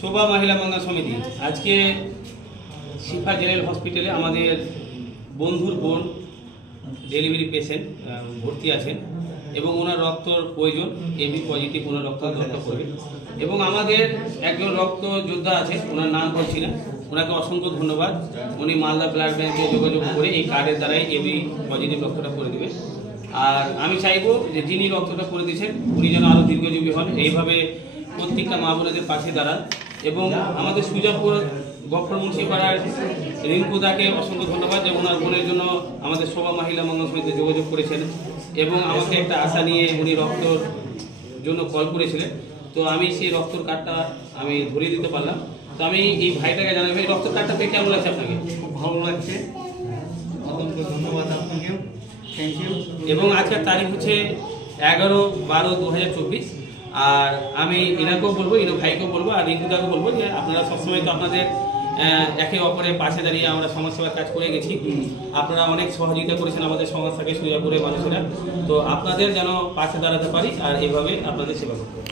শোভা মহিলা মঙ্গল সমিতি আজকে শিফা জেনারেল হসপিটালে আমাদের বন্ধুর বোন ডেলিভারি পেশেন্ট ভর্তি আছেন এবং ওনার রক্তর প্রয়োজন, এবি পজিটিভ ওনার রক্ত দরকার পড়বে এবং আমাদের একজন রক্ত যোদ্ধা আছে, ওনার নাম বলছি না, ওনাকে অসংখ্য ধন্যবাদ। উনি মালদা ব্লাড ব্যাঙ্কে যোগাযোগ করে এই কার্ডের দ্বারাই এবি পজিটিভ রক্তটা করে দেবে। আর আমি চাইবো যে যিনি রক্তটা করে দিয়েছেন উনি যেন আরও দীর্ঘজীবী হন, এইভাবে প্রত্যেকটা মা বোনেদের পাশে দাঁড়ান। এবং আমাদের সুজাপুর গফর মুন্সিপাড়ার রিঙ্কুদাকে অসংখ্য ধন্যবাদ যে ওনার বোনের জন্য আমাদের শোভা মহিলা মঙ্গল সমিতিতে যোগাযোগ করেছেন এবং আমাকে একটা আশা নিয়ে উনি রক্তর জন্য কল করেছিলেন। তো আমি সেই রক্তর কার্ডটা আমি ধরিয়ে দিতে পারলাম। তো আমি এই ভাইটাকে জানাবো, এই রক্তর কার্ডটা পেয়ে কেমন লাগছে আপনাকে? খুব ভালো লাগছে, অসংখ্য ধন্যবাদ আপনাকেও, থ্যাংক ইউ। এবং আজকের তারিখ হচ্ছে 11/12/2024। আর আমি ইনাকেও বলবো, ইনো ভাইকেও বলবো আর রিঙ্কুদাকেও বলবো যে আপনারা সবসময় তো আপনাদের একে অপরের পাশে দাঁড়িয়ে আমরা সমাজসেবার কাজ করে গেছি, আপনারা অনেক সহযোগিতা করেছেন আমাদের সমাজ থেকে সুজাপুরের মানুষেরা। তো আপনাদের যেন পাশে দাঁড়াতে পারি আর এইভাবে আপনাদের সেবা করতে পারি।